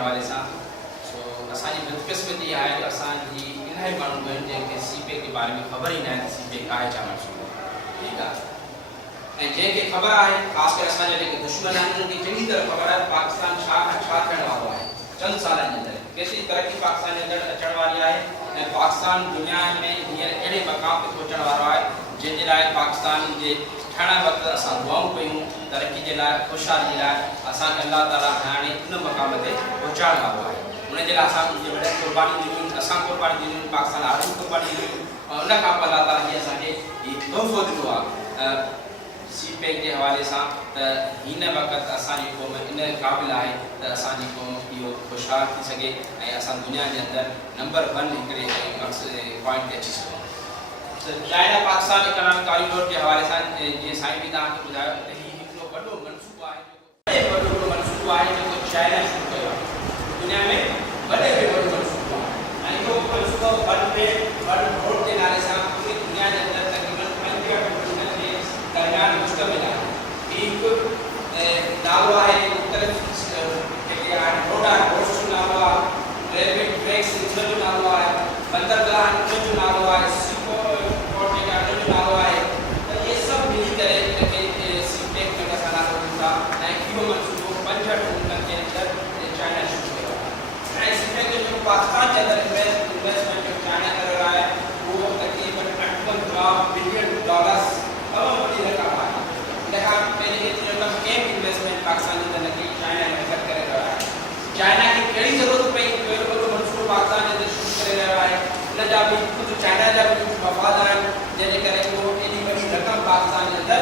حوالے سے اصانی بدقسمتی ہے کہ اصانی انہائی مانو گئن جن کے سی پیک کے بارے میں خبر ہی نہ ہے سی پیک آئے چاہ منصوبہ ٹھیک ہے جن کے خبر آئے خاص کر اصانی جن دشمن ہیں ان کی چنگی طرح خبر ہے پاکستان چھا کرنے والا ہے چند سال اندر کیسی ترقی پاکستان کے اندر اچھڑ والی ہے پاکستان دنیا میں اڑے مقام پہ پہنچنے والا ہے جن کے لائے پاکستان کے ٹھانا وقت اسان دعاؤں پہوں ترقی کے لائے خوشحالی لائے اسان کے اللہ تعالیٰ ہانے ان مقام پہ پہنچانے والا ہے انہیں جلا اسان ان کے بڑے قربانی دینوں اسان قربانی دینوں پاکستان آرمی قربانی دینوں اور انہیں کام پر اللہ تعالیٰ یہ اسان کے یہ تحفہ دلوا سی پیک کے حوالے سے ہین وقت اسانی قوم ان قابل ہے تو اسانی قوم یہ خوشحال تھی سکے اسان دنیا کے اندر نمبر 1 کرے مقصد پوائنٹ اچھی سکوں چائنا پاکستان اکنامک کاریڈور کے حوالے سے یہ سائن بھی تھا کہ بتایا یہ بڑو منصوبہ ہے بڑو منصوبہ ہے جو چائنا شروع کیا دنیا میں بڑے منصوبہ یعنی وہ منصوبہ ون روڈ کے نعرے سے پوری دنیا کے اندر تقریباً 50% کے درمیان مشتمل ہے ایک دعویٰ ہے مختلف روڈ نعوہ ریلوے ٹریکس جو نعوہ ہے بندرگاہ جو نعوہ ہے یہ سب ملی کرے کہ سی پیک میں کسانا ہوتا ہے کیوں منصوبوں 50 ملکوں کے اندر چائنا شروع کر رہا ہے سی پیک جو پاکستان کے اندر انویسٹمنٹ جو چائنا کر رہا ہے وہ تقریباً $58 بلین تمام بڑی رقم ہے لیکن پہلے اتنے رقم ایک انویسٹمنٹ پاکستان کے اندر نہیں چائنا انویسٹ کر رہا ہے چائنا کی کئی ضرورت پہ منصوبہ پاکستان کے اندر شروع کر رہا ہے انہیں جب خود چائنا جب وفاد آئے جنہیں کرے وہ ایڈی بڑی رقم پاکستان کے اندر